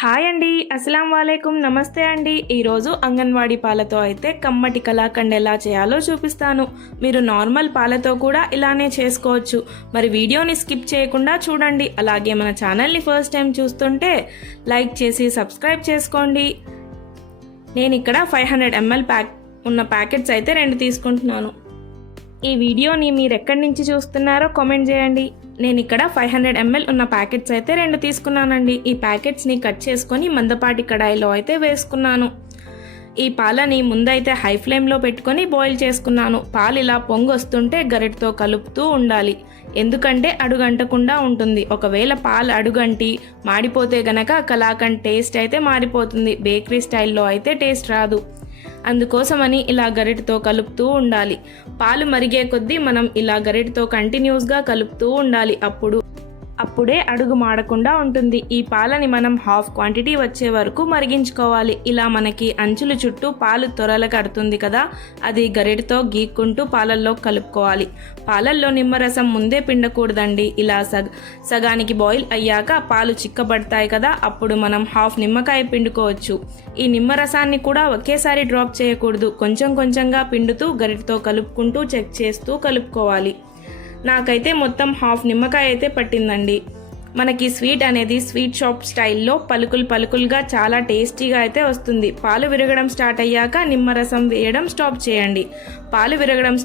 Hi అండి, అస్సలం వాలేకుమ్, నమస్తే అండి. ఈరోజు అంగన్వాడీ పాలతో అయితే కమ్మటి కలాకండ్ ఎలా చేయాలో చూపిస్తాను. మీరు నార్మల్ పాలతో కూడా ఇలానే చేసుకోవచ్చు. మరి వీడియోని స్కిప్ చేయకుండా చూడండి. అలాగే మన ఛానల్ని ఫస్ట్ టైం చూస్తుంటే లైక్ చేసి సబ్స్క్రైబ్ చేసుకోండి. నేను ఇక్కడ 500 ml ఉన్న ప్యాకెట్స్ అయితే 2 తీసుకుంటున్నాను. ఈ వీడియోని మీరు ఎక్కడి నుంచి చూస్తున్నారో కామెంట్ చేయండి. నేను ఇక్కడ 500 ml ఉన్న ప్యాకెట్స్ అయితే 2 తీసుకున్నానండి. ఈ ప్యాకెట్స్ని కట్ చేసుకొని మందపాటి కడాయిలో అయితే వేసుకున్నాను. ఈ పాలని ముందైతే హై ఫ్లేమ్లో పెట్టుకొని బాయిల్ చేసుకున్నాను. పాలు ఇలా పొంగు వస్తుంటే గరిటతో కలుపుతూ ఉండాలి, ఎందుకంటే అడుగంటకుండా ఉంటుంది. ఒకవేళ పాలు అడుగంటి మాడిపోతే గనక కలాకండ్ టేస్ట్ అయితే మారిపోతుంది. బేకరీ స్టైల్లో అయితే టేస్ట్ రాదు. అందుకోసమని ఇలా గరిటతో కలుపుతూ ఉండాలి. పాలు మరిగే కొద్దీ మనం ఇలా గరిటతో కంటిన్యూస్గా కలుపుతూ ఉండాలి. అప్పుడే అడుగు మాడకుండా ఉంటుంది. ఈ పాలని మనం హాఫ్ క్వాంటిటీ వచ్చే వరకు మరిగించుకోవాలి. ఇలా మనకి అంచుల చుట్టూ పాలు త్వరలు కడుతుంది కదా, అది గరిటతో గీక్కుంటూ పాలల్లో కలుపుకోవాలి. పాలల్లో నిమ్మరసం ముందే పిండకూడదండి. ఇలా సగానికి బాయిల్ అయ్యాక పాలు చిక్కబడతాయి కదా, అప్పుడు మనం హాఫ్ నిమ్మకాయ పిండుకోవచ్చు. ఈ నిమ్మరసాన్ని కూడా ఒకేసారి డ్రాప్ చేయకూడదు. కొంచెం కొంచెంగా పిండుతూ గరిటతో కలుపుకుంటూ చెక్ చేస్తూ కలుపుకోవాలి. నాకైతే మొత్తం హాఫ్ నిమ్మకాయ అయితే పట్టిందండి. మనకి స్వీట్ అనేది స్వీట్ షాప్ స్టైల్లో పలుకులుగా చాలా టేస్టీగా అయితే వస్తుంది. పాలు విరగడం స్టార్ట్ అయ్యాక నిమ్మరసం వేయడం స్టాప్ చేయండి. పాలు విరగడం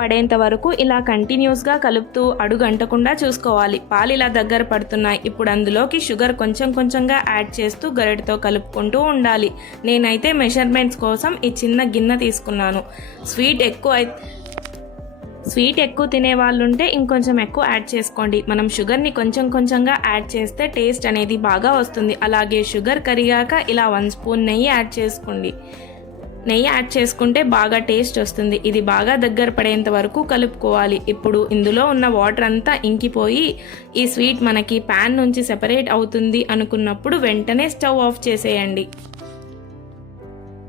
పడేంత వరకు ఇలా కంటిన్యూస్గా కలుపుతూ అడుగంటకుండా చూసుకోవాలి. పాలు ఇలా దగ్గర పడుతున్నాయి. ఇప్పుడు అందులోకి షుగర్ కొంచెం కొంచెంగా యాడ్ చేస్తూ గరిటతో కలుపుకుంటూ ఉండాలి. నేనైతే మెజర్మెంట్స్ కోసం ఈ చిన్న గిన్నె తీసుకున్నాను. స్వీట్ ఎక్కువ తినే వాళ్ళు ఉంటే ఇంకొంచెం ఎక్కువ యాడ్ చేసుకోండి. మనం షుగర్ని కొంచెం కొంచెంగా యాడ్ చేస్తే టేస్ట్ అనేది బాగా వస్తుంది. అలాగే షుగర్ కరిగాక ఇలా 1 స్పూన్ నెయ్యి యాడ్ చేసుకోండి. నెయ్యి యాడ్ చేసుకుంటే బాగా టేస్ట్ వస్తుంది. ఇది బాగా దగ్గర పడేంత వరకు కలుపుకోవాలి. ఇప్పుడు ఇందులో ఉన్న వాటర్ అంతా ఇంకిపోయి ఈ స్వీట్ మనకి ప్యాన్ నుంచి సెపరేట్ అవుతుంది అనుకున్నప్పుడు వెంటనే స్టవ్ ఆఫ్ చేసేయండి.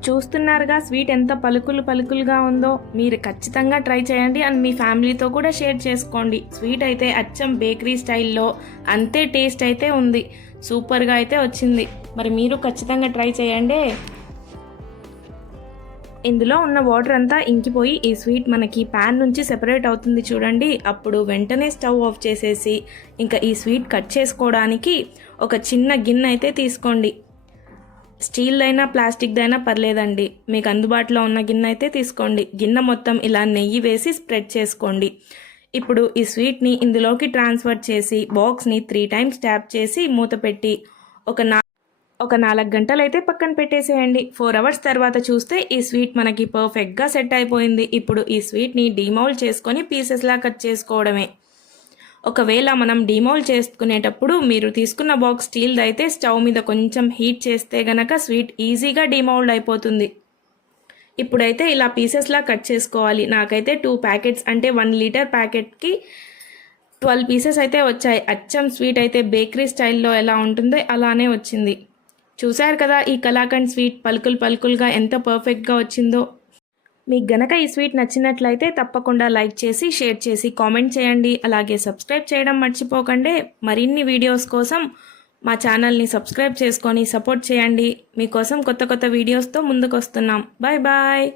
చూస్తున్నారుగా స్వీట్ ఎంత పలుకులుగా ఉందో. మీరు ఖచ్చితంగా ట్రై చేయండి అండ్ మీ ఫ్యామిలీతో కూడా షేర్ చేసుకోండి. స్వీట్ అయితే అచ్చం బేకరీ స్టైల్లో అంతే టేస్ట్ అయితే ఉంది. సూపర్గా అయితే వచ్చింది. మరి మీరు ఖచ్చితంగా ట్రై చేయండి. ఇందులో ఉన్న వాటర్ అంతా ఇంకిపోయి ఈ స్వీట్ మనకి ప్యాన్ నుంచి సెపరేట్ అవుతుంది చూడండి. అప్పుడు వెంటనే స్టవ్ ఆఫ్ చేసేసి ఇంకా ఈ స్వీట్ కట్ చేసుకోవడానికి ఒక చిన్న గిన్నె అయితే తీసుకోండి. స్టీల్ అయినా ప్లాస్టిక్ అయినా పర్లేదండి, మీకు అందుబాటులో ఉన్న గిన్నె అయితే తీసుకోండి. గిన్నె మొత్తం ఇలా నెయ్యి వేసి స్ప్రెడ్ చేసుకోండి. ఇప్పుడు ఈ స్వీట్ని ఇందులోకి ట్రాన్స్ఫర్ చేసి బాక్స్ని 3 టైమ్స్ ట్యాప్ చేసి మూత పెట్టి ఒక 4 గంటలు అయితే పక్కన పెట్టేసేయండి. 4 అవర్స్ తర్వాత చూస్తే ఈ స్వీట్ మనకి పర్ఫెక్ట్గా సెట్ అయిపోయింది. ఇప్పుడు ఈ స్వీట్ని డీమౌల్డ్ చేసుకొని పీసెస్లా కట్ చేసుకోవడమే. ఒకవేళ మనం డీమౌల్డ్ చేసుకునేటప్పుడు మీరు తీసుకున్న బాక్స్ స్టీల్ది అయితే స్టవ్ మీద కొంచెం హీట్ చేస్తే గనక స్వీట్ ఈజీగా డీమౌల్డ్ అయిపోతుంది. ఇప్పుడైతే ఇలా పీసెస్లా కట్ చేసుకోవాలి. నాకైతే 2 ప్యాకెట్స్ అంటే 1 లీటర్ ప్యాకెట్కి 12 పీసెస్ అయితే వచ్చాయి. అచ్చం స్వీట్ అయితే బేకరీ స్టైల్లో ఎలా ఉంటుందో అలానే వచ్చింది. చూశారు కదా ఈ కలాకండ్ స్వీట్ పలుకులుగా ఎంత పర్ఫెక్ట్గా వచ్చిందో. మీకు గనక ఈ స్వీట్ నచ్చినట్లయితే తప్పకుండా లైక్ చేసి షేర్ చేసి కామెంట్ చేయండి. అలాగే సబ్స్క్రైబ్ చేయడం మర్చిపోకండి. మరిన్ని వీడియోస్ కోసం మా ఛానల్ని సబ్స్క్రైబ్ చేసుకొని సపోర్ట్ చేయండి. మీకోసం కొత్త వీడియోస్తో ముందుకు వస్తున్నాం. బాయ్.